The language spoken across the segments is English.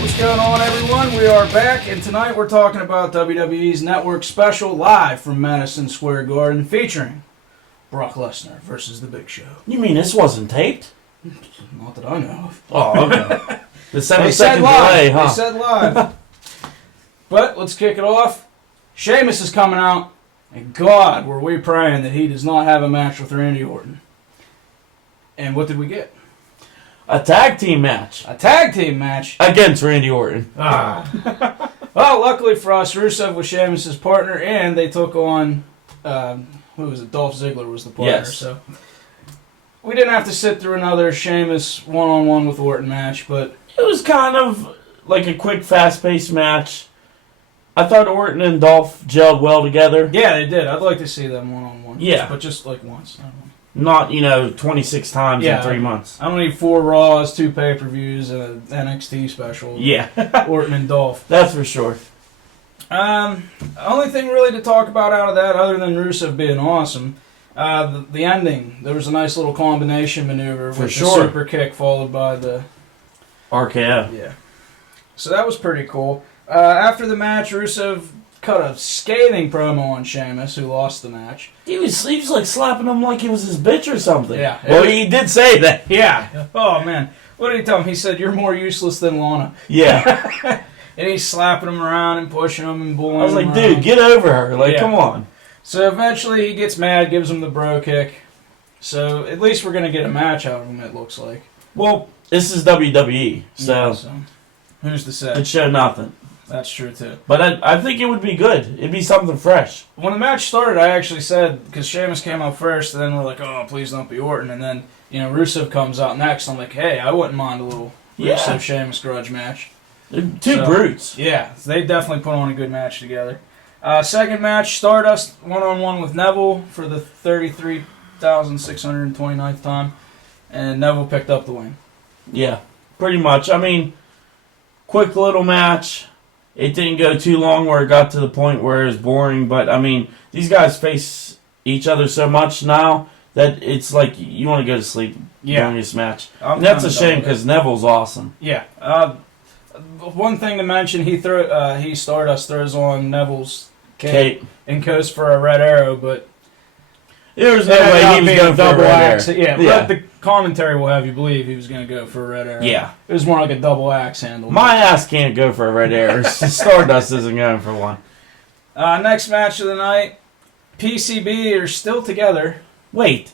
What's going on, everyone? We are back, and tonight we're talking about WWE's network special live from Madison Square Garden featuring Brock Lesnar versus The Big Show. You mean this wasn't taped? Not that I know of. Oh, okay. The 7-second live. delay, huh? They said live. But let's kick it off. Sheamus is coming out, and God, were we praying that he does not have a match with Randy Orton. And what did we get? A tag team match. A tag team match. Against Randy Orton. Well, luckily for us, Rusev was Sheamus' partner, and they took on, who was it? Dolph Ziggler was the partner. Yes. So we didn't have to sit through another Sheamus one-on-one with Orton match, but It was kind of like a quick, fast-paced match. I thought Orton and Dolph gelled well together. yeah, they did. I'd like to see them one-on-one. Yeah. But just like once. Not, 26 times in 3 months. I don't need 4 Raws, 2 pay-per-views, and an NXT special. Yeah. Orton and Dolph. That's for sure. Only thing really to talk about out of that, other than Rusev being awesome, the ending. There was a nice little combination maneuver with the super kick followed by the RKO. Yeah. So that was pretty cool. After the match, Rusev cut a scathing promo on Sheamus, who lost the match. He was like slapping him like he was his bitch or something. Yeah. Well, he did say that. Yeah. Oh, man. What did he tell him? He said, "You're more useless than Lana." Yeah. And he's slapping him around and pushing him and bullying him. I was like, around. dude, get over her. Like, Yeah. come on. So eventually he gets mad, gives him the bro kick. So at least we're going to get a match out of him, it looks like. Well, this is WWE, so Yeah, so who's to say? it showed nothing. That's true, too. But I think it would be good. It'd be something fresh. When the match started, I actually said, because Sheamus came out first, and then we're like, oh, please don't be Orton. And then, Rusev comes out next. I'm like, hey, I wouldn't mind a little Rusev-Sheamus grudge match. They're two brutes. Yeah, they definitely put on a good match together. Second match, Stardust one-on-one with Neville for the 33,629th time. And Neville picked up the win. Yeah, pretty much. I mean, quick little match. It didn't go too long where it got to the point where it was boring. But, I mean, these guys face each other so much now that it's like you want to go to sleep during this match. And that's a shame because Neville's awesome. Yeah. One thing to mention, he Stardust throws on Neville's cape and goes for a red arrow, but there was no way he was going for a red arrow. Yeah, but the commentary will have you believe he was going to go for a red arrow. Yeah. It was more like a double axe handle. My ass can't go for a red arrow. Stardust isn't going for one. Next match of the night, PCB are still together. Wait,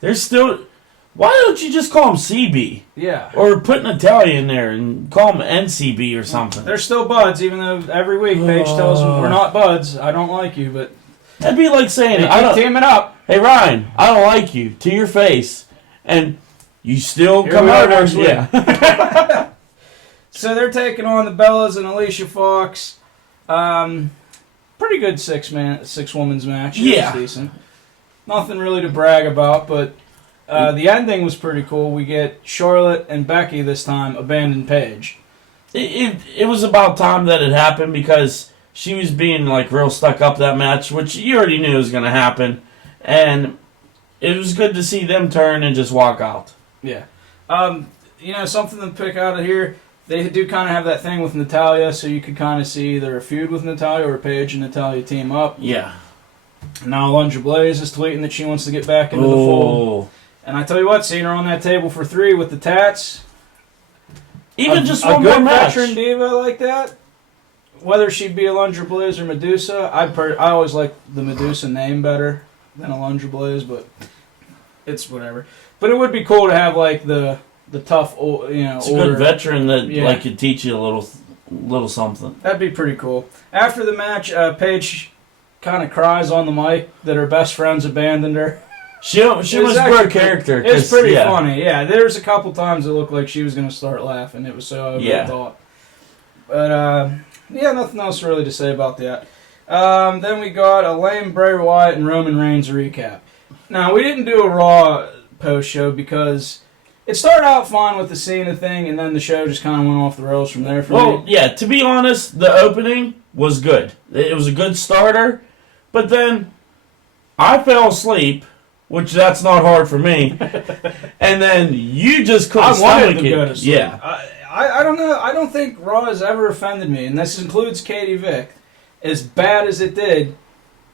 they're still... Why don't you just call them CB? Yeah. Or put Natalia in there and call them NCB or something. They're still buds, even though every week Paige tells them, we're not buds, I don't like you, but... That'd be like saying... They keep teaming up. Hey, Ryan, I don't like you, to your face, and you still Here come over. next week. Yeah. So they're taking on the Bellas and Alicia Fox. Pretty good six-woman's match. It was decent. Nothing really to brag about, but... the ending was pretty cool. We get Charlotte and Becky this time abandon Paige. It was about time that it happened because she was being like real stuck up that match, which you already knew was going to happen. And it was good to see them turn and just walk out. Yeah. Something to pick out of here. They do kind of have that thing with Natalya, so you could kind of see either a feud with Natalya or Paige and Natalya team up. Yeah. Now Alundra Blaze is tweeting that she wants to get back into the fold. And I tell you what, seeing her on that table for 3 with the tats. Even just one more match. A good veteran diva like that, whether she'd be Alundra Blaze or Medusa, I always like the Medusa name better than Alundra Blaze, but it's whatever. But it would be cool to have like the tough, it's a good veteran that could teach you a little something. That'd be pretty cool. After the match, Paige kind of cries on the mic that her best friends abandoned her. She was her character. It's pretty funny. Yeah, there's a couple times it looked like she was going to start laughing. It was so over the top. But, nothing else really to say about that. Then we got a lame Bray Wyatt and Roman Reigns recap. Now, we didn't do a Raw post-show because it started out fine with the Cena thing, and then the show just kind of went off the rails from there for me. Well, yeah, to be honest, the opening was good. It was a good starter, but then I fell asleep, which that's not hard for me, and then you just couldn't stomach it. Go to sleep. Yeah. I don't know. I don't think Raw has ever offended me, and this includes Katie Vick, as bad as it did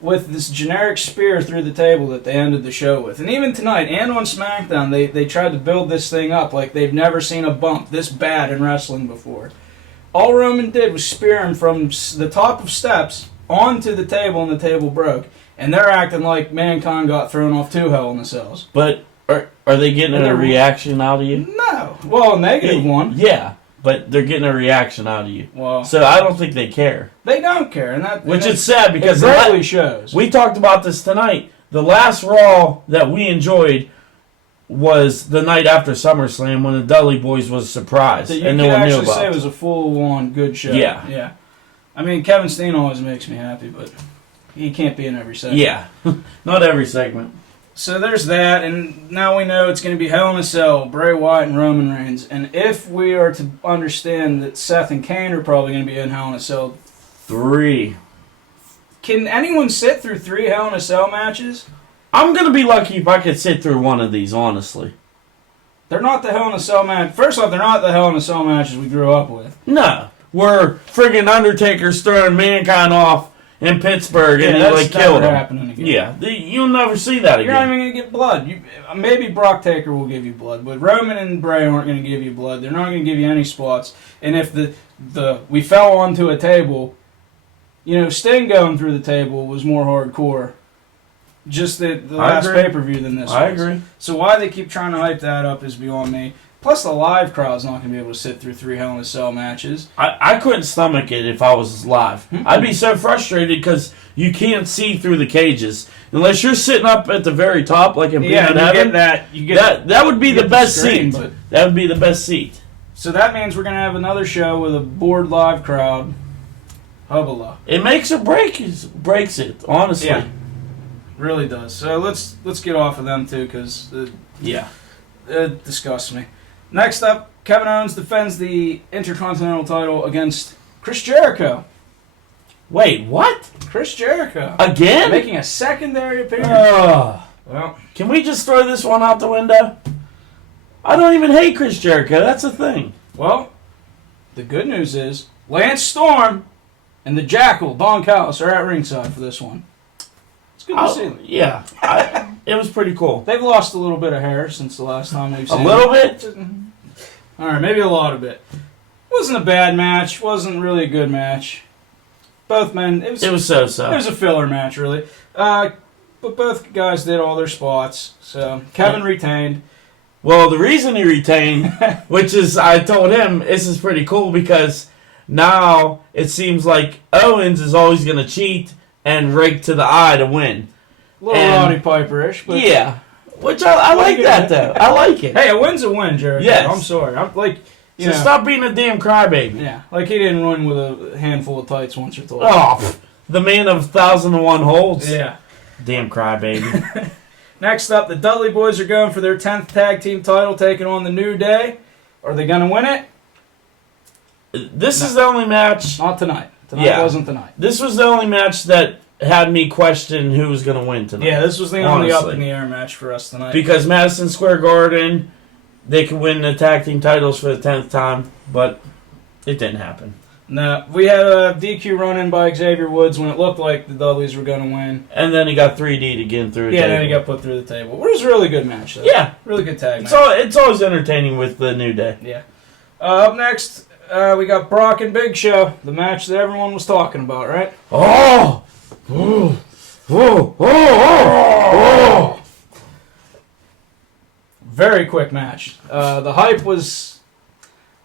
with this generic spear through the table that they ended the show with. And even tonight, and on SmackDown, they tried to build this thing up like they've never seen a bump this bad in wrestling before. All Roman did was spear him from the top of steps onto the table, and the table broke. And they're acting like Mankind got thrown off 2 Hell in the Cells. But are they getting a reaction out of you? No. Well, negative one. Yeah, but they're getting a reaction out of you. Well, so I don't think they care. They don't care, which is sad because it really shows. We talked about this tonight. The last Raw that we enjoyed was the night after SummerSlam when the Dudley Boys was surprised, and no one knew about. You could actually say it was a full-on good show. Yeah. I mean, Kevin Steen always makes me happy, but he can't be in every segment. Yeah, not every segment. So there's that, and now we know it's going to be Hell in a Cell, Bray Wyatt and Roman Reigns. And if we are to understand that Seth and Kane are probably going to be in Hell in a Cell... 3. Can anyone sit through 3 Hell in a Cell matches? I'm going to be lucky if I could sit through one of these, honestly. They're not the Hell in a Cell match. First off, they're not the Hell in a Cell matches we grew up with. No. Where friggin' Undertaker's throwing Mankind off in Pittsburgh and he killed him. Happening again. Yeah, you'll never see that again. You're not even going to get blood. Maybe Brock Taker will give you blood, but Roman and Bray aren't going to give you blood. They're not going to give you any spots. And if we fell onto a table, Sting going through the table was more hardcore. Just the last pay-per-view than this. I agree. So why they keep trying to hype that up is beyond me. Plus, the live crowd's not going to be able to sit through 3 Hell in a Cell matches. I couldn't stomach it if I was live. Mm-hmm. I'd be so frustrated because you can't see through the cages. Unless you're sitting up at the very top, like in Heaven. That would be the best seat. That would be the best seat. So that means we're going to have another show with a bored live crowd. Hubbala. It makes or breaks it, honestly. Yeah. Really does. So let's get off of them, too, because it disgusts me. Next up, Kevin Owens defends the Intercontinental title against Chris Jericho. Wait, what? Chris Jericho. Again? Making a secondary appearance. Well, can we just throw this one out the window? I don't even hate Chris Jericho. That's the thing. Well, the good news is Lance Storm and the Jackal, Don Callis, are at ringside for this one. It's good to see them. Yeah. It was pretty cool. They've lost a little bit of hair since the last time we've seen them. A little bit? All right, maybe a lot of it. Wasn't a bad match. Wasn't really a good match. Both men. It was so-so. It was a filler match, really. But both guys did all their spots. So Kevin retained. Well, the reason he retained, which is, I told him, this is pretty cool because now it seems like Owens is always going to cheat and rake to the eye to win. A little Roddy Piper-ish, but... Yeah. Which I like that, though. I like it. Hey, a win's a win, Jericho. Yes. I'm sorry. I'm like... So stop being a damn crybaby. Yeah. Like he didn't run with a handful of tights once or twice. Oh, the man of 1,001 holds. Yeah. Damn crybaby. Next up, the Dudley Boys are going for their 10th tag team title, taking on the New Day. Are they going to win it? This is the only match... Not tonight. Tonight wasn't the night. This was the only match that had me question who was going to win tonight. Yeah, this was the only up-in-the-air match for us tonight. Because Madison Square Garden, they could win the tag team titles for the 10th time, but it didn't happen. No, we had a DQ run-in by Xavier Woods when it looked like the Dudleys were going to win. And then he got 3D'd again through a table. Yeah, then he got put through the table. It was a really good match, though. Yeah. Really good tag match. It's always entertaining with the New Day. Yeah. Up next, we got Brock and Big Show, the match that everyone was talking about, right? Oh! Oh! Oh! Oh! Very quick match. The hype was...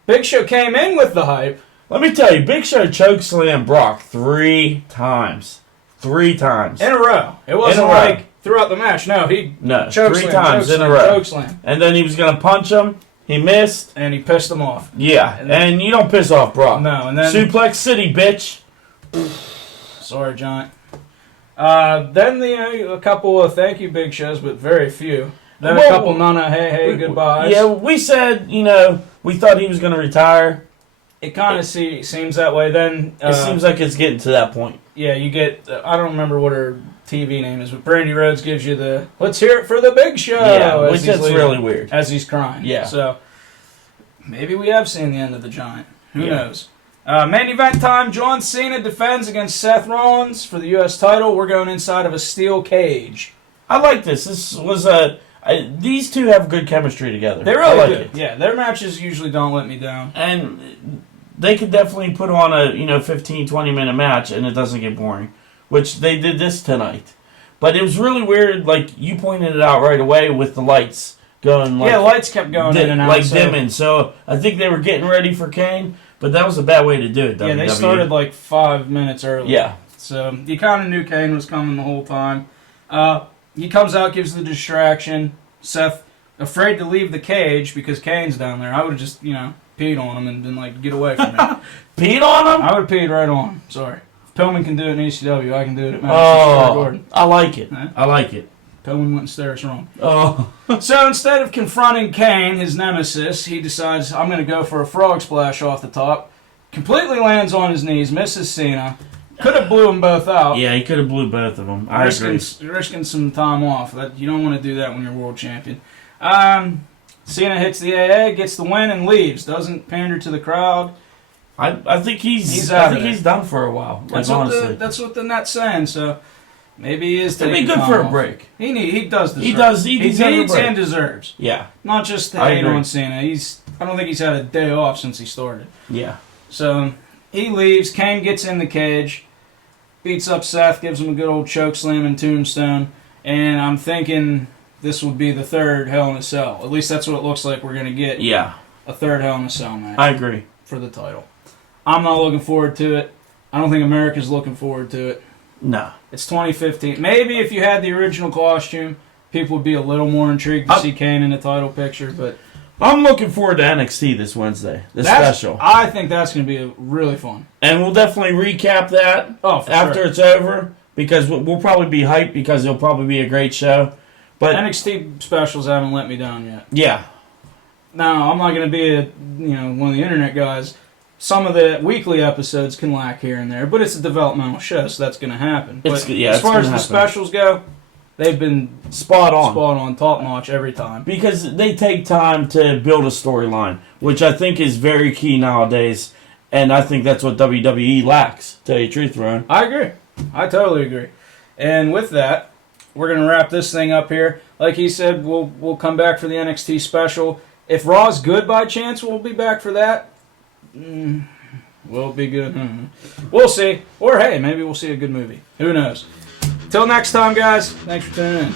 Big Show came in with the hype. Let me tell you, Big Show chokeslammed Brock 3 times. 3 times. In a row. It wasn't like throughout the match. No, he chokeslammed 3 times in a row. Chokeslam. And then he was going to punch him. He missed. And he pissed him off. Yeah, and you don't piss off Brock. No, and then... Suplex City, bitch. Sorry, Giant. Then a couple of thank you Big Shows, but very few. Then a couple Nana, hey, goodbyes. Yeah, we said, we thought he was going to retire. It kind of seems that way. Then it seems like it's getting to that point. Yeah, you get, I don't remember what her TV name is, but Brandy Rhodes gives you the "Let's hear it for the Big Show." Yeah, which is really weird. As he's crying. Yeah. So maybe we have seen the end of the Giant. Who knows? Main event time. John Cena defends against Seth Rollins for the U.S. title. We're going inside of a steel cage. I like this. This was these two have good chemistry together. They really do. Yeah, their matches usually don't let me down. And they could definitely put on a 15, 20-minute match and it doesn't get boring, which they did this tonight. But it was really weird, like you pointed it out right away with the lights going. Like, lights kept going in and out. Like dimming. So I think they were getting ready for Kane, but that was a bad way to do it, WWE. Yeah, they started like 5 minutes early. Yeah. So you kind of knew Kane was coming the whole time. He comes out, gives the distraction. Seth, afraid to leave the cage because Kane's down there. I would have just, peed on him and been like, get away from me. Peed on him? I would have peed right on him. Sorry. If Pillman can do it in ECW, I can do it at Madison Square Garden. I like it. I like it. Pillman wouldn't stare us wrong. Oh. So instead of confronting Kane, his nemesis, he decides, I'm going to go for a frog splash off the top. Completely lands on his knees, misses Cena. Could have blew them both out. Yeah, he could have blew both of them. I agree. Risking some time off. You don't want to do that when you're world champion. Cena hits the AA, gets the win, and leaves. Doesn't pander to the crowd. I think he's done for a while. Honestly, that's what the net's saying. So maybe he is. It'd be good for a break. He does deserve. He needs and deserves. Yeah. Not just to hate on Cena. I don't think he's had a day off since he started. Yeah. So he leaves. Kane gets in the cage. Beats up Seth, gives him a good old choke slam and tombstone, and I'm thinking this would be the third Hell in a Cell. At least that's what it looks like we're going to get. Yeah. A third Hell in a Cell match. I agree. For the title. I'm not looking forward to it. I don't think America's looking forward to it. No. It's 2015. Maybe if you had the original costume, people would be a little more intrigued to see Kane in the title picture, but I'm looking forward to NXT this Wednesday, special. I think that's going to be really fun. And we'll definitely recap that after it's over, because we'll probably be hyped because it'll probably be a great show. But NXT specials haven't let me down yet. Yeah. Now, I'm not going to be one of the internet guys. Some of the weekly episodes can lack here and there, but it's a developmental show, so that's going to happen. As far as the specials go, they've been spot on, top notch every time. Because they take time to build a storyline, which I think is very key nowadays, and I think that's what WWE lacks, to tell you the truth, Ron. I agree. I totally agree. And with that, we're going to wrap this thing up here. Like he said, we'll come back for the NXT special. If Raw's good by chance, we'll be back for that. Will it be good? We'll see. Or hey, maybe we'll see a good movie. Who knows? Till next time, guys. Thanks for tuning in.